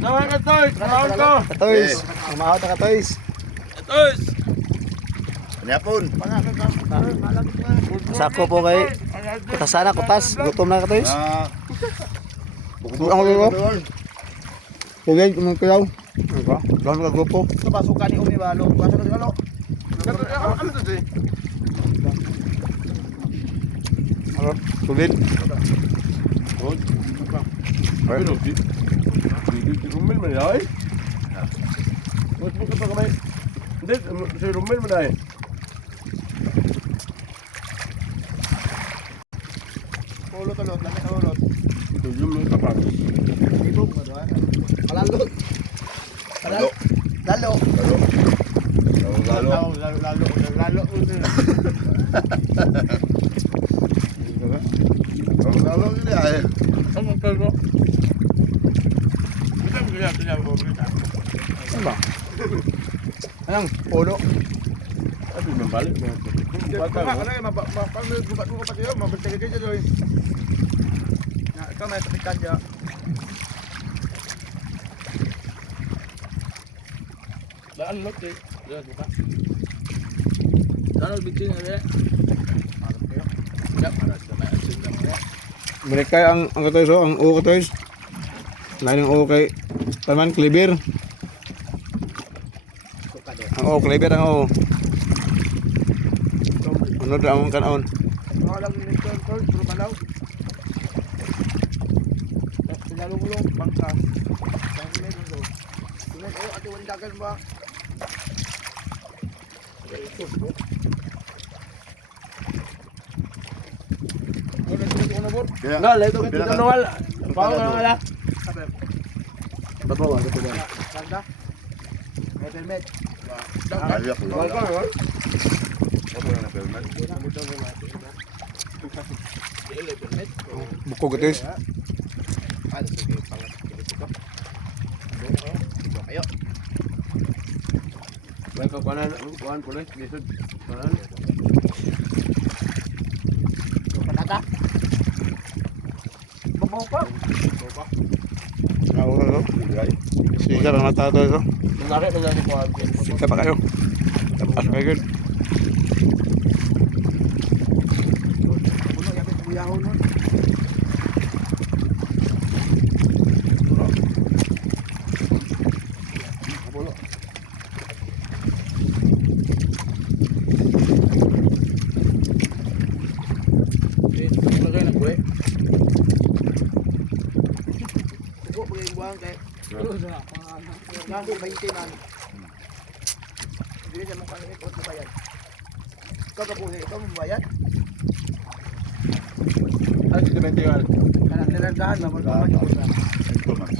Naman ka, Toys! Mahal ko! Katoys. Mahal na katoys. Toys! Anyapon. Sako po kay kutasana kutas. Gutom na katoys. Ah. Ang ulo. Pugay kumang kilaw. Ano? Dami ka grupo. Ito ba suka ni Umi ba? Lo, kaso na sigalo. Ano to, Toy? Ano? Sulit. Pero, di rumil man ay. Wag mo ka pa kamay. Hindi, si rumil man ay. Ulo to lot, laki ulot. Ito yung mga kapag. Ibo mo do. Palalot. Lalo. Lalo. Lalo. Lalo. Lalo gini ay. Ano ka no? Kita ko kita. Ano ba? Anong ulo? Ano yung balik? Baka na mapamil buka mo pa kayo, mabalik kayo doy. Na ikaw may tapikan dia. Daan lot eh. Daan buka. Daan bitin na eh. Ya, para sa may asin lang eh. Mereka ang katoys ang ulo katoys. Lain ang ulo kay Taman Kliber. Ang ulo Kliber ang ulo. Ano ang kanon? Walang nito ko, puro balaw. Pinalulong bangka. Dahil meron do. Tunay ko ati wala dagan ba? Nga, leto kita nawal. Pao na wala. Bato ba? Ganda. Helmet. Ayok. Wala ka naman. Buko katoys. Ah, sige, pangat ko. Ayo. May kapanan, kuhan po lang, lisod. Kapanan. Patata. Babaw pa. Ako na. Siga ang mata to. Laki pa lang kuhan. Siga pa kayo. Tapas kayo. Puno yapit buyahon nun. Puno. Lagay na kuwe. Suko bagay buang kay. Nando 20 man. Dili sa mukha ni ko bayad. Ikaw ka buhi, ikaw mo bayad. Ano si Clemente yun? Kanang nilandahan na wala pa. Ito man.